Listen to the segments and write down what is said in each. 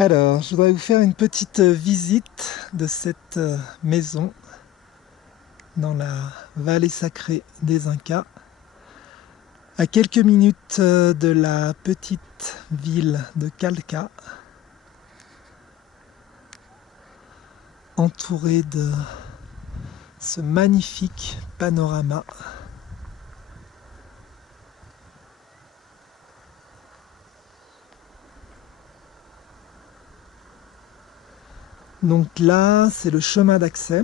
Alors, je voudrais vous faire une petite visite de cette maison dans la vallée sacrée des Incas, à quelques minutes de la petite ville de Calca, entourée de ce magnifique panorama. Donc là, c'est le chemin d'accès.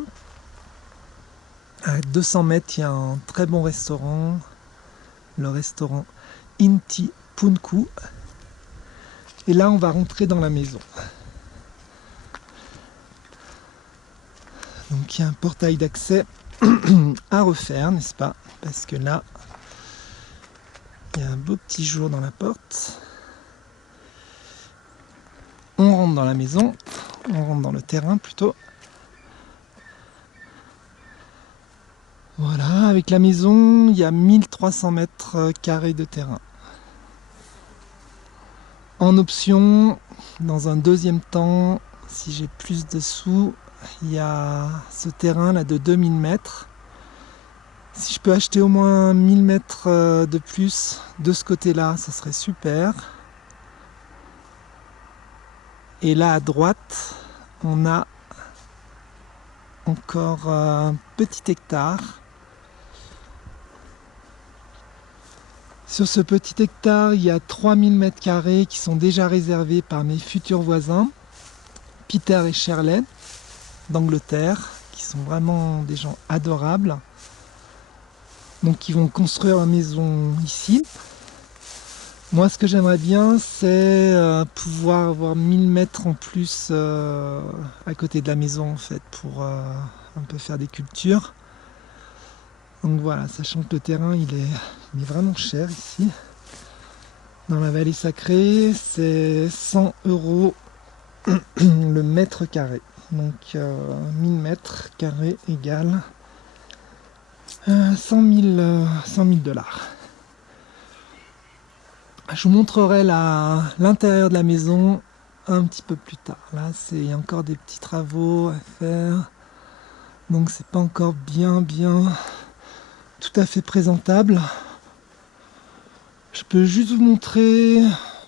À 200 mètres, il y a un très bon restaurant, le restaurant Inti Punku. Et là, on va rentrer dans la maison. Donc il y a un portail d'accès à refaire, n'est-ce pas? Parce que là, il y a un beau petit jour dans la porte. On rentre dans la maison, on rentre dans le terrain plutôt. Voilà, avec la maison, il y a 1300 mètres carrés de terrain. En option, dans un deuxième temps, si j'ai plus de sous, il y a ce terrain là de 2000 mètres. Si je peux acheter au moins 1000 mètres de plus de ce côté-là, ça serait super. Et là à droite, on a encore un petit hectare. Sur ce petit hectare, il y a 3000 mètres carrés qui sont déjà réservés par mes futurs voisins, Peter et Shirley, d'Angleterre, qui sont vraiment des gens adorables. Donc ils vont construire une maison ici. Moi, ce que j'aimerais bien, c'est pouvoir avoir 1000 mètres en plus à côté de la maison, en fait, pour un peu faire des cultures. Donc voilà, sachant que le terrain, il est vraiment cher ici. Dans la vallée sacrée, c'est 100 € le mètre carré. Donc 1000 mètres carrés égale 100 000 dollars. Je vous montrerai l'intérieur de la maison un petit peu plus tard. Là, il y a encore des petits travaux à faire. Donc c'est pas encore bien tout à fait présentable. Je peux juste vous montrer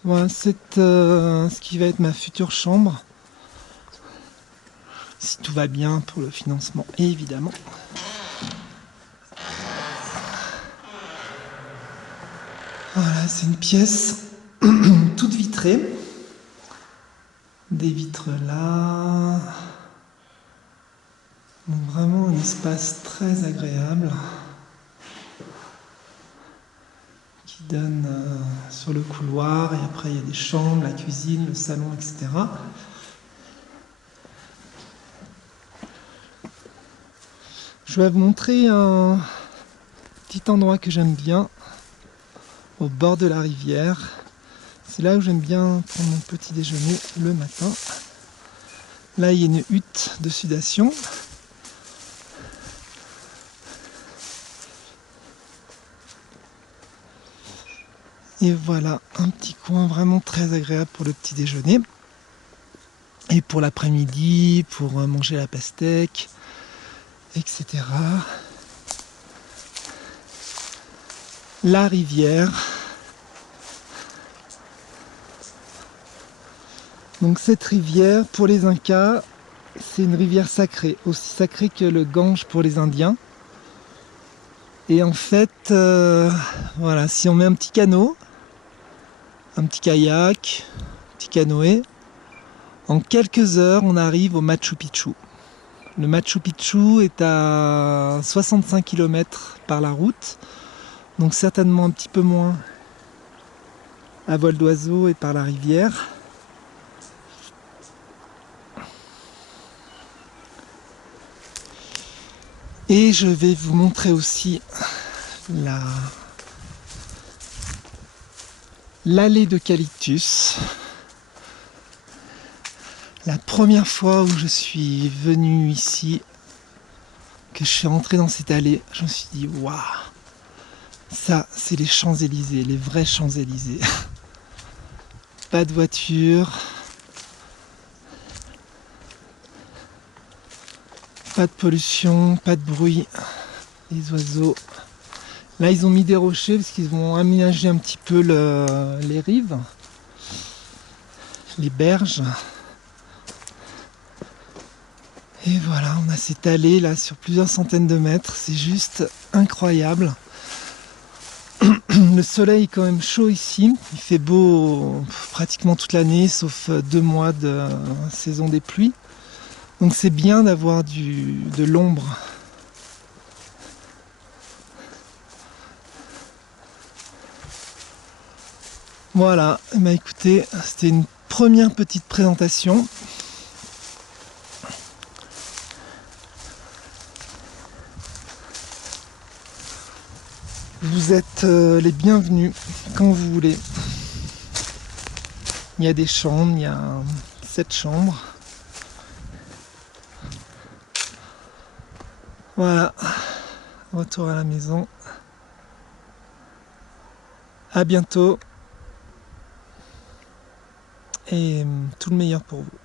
voilà, ce qui va être ma future chambre. Si tout va bien pour le financement, évidemment. Voilà, c'est une pièce toute vitrée. Des vitres là. Donc vraiment un espace très agréable qui donne sur le couloir et après il y a des chambres, la cuisine, le salon, etc. Je vais vous montrer un petit endroit que j'aime bien au bord de la rivière. C'est là où j'aime bien prendre mon petit déjeuner le matin. Là, il y a une hutte de sudation. Et voilà, un petit coin vraiment très agréable pour le petit déjeuner. Et pour l'après-midi, pour manger la pastèque, etc. La rivière. Donc cette rivière, pour les Incas, c'est une rivière sacrée, aussi sacrée que le Gange pour les Indiens. Et en fait, voilà, si on met un petit canot, un petit kayak, un petit canoë, en quelques heures, on arrive au Machu Picchu. Le Machu Picchu est à 65 km par la route, donc certainement un petit peu moins à vol d'oiseau et par la rivière. Et je vais vous montrer aussi l'allée d'eucalyptus. La première fois où je suis venu ici, que je suis rentré dans cette allée, je me suis dit waouh, ça c'est les Champs-Élysées, les vrais Champs-Élysées. Pas de voiture, Pas de pollution, pas de bruit. Les oiseaux. Là, ils ont mis des rochers parce qu'ils vont aménager un petit peu les rives, les berges. Et voilà, on a cette allée là sur plusieurs centaines de mètres. C'est juste incroyable. Le soleil est quand même chaud ici. Il fait beau pratiquement toute l'année, sauf 2 mois de saison des pluies. Donc c'est bien d'avoir de l'ombre. Voilà, bah écoutez, c'était une première petite présentation. Vous êtes les bienvenus quand vous voulez. Il y a des chambres, il y a 7 chambres. Voilà, retour à la maison. À bientôt et tout le meilleur pour vous.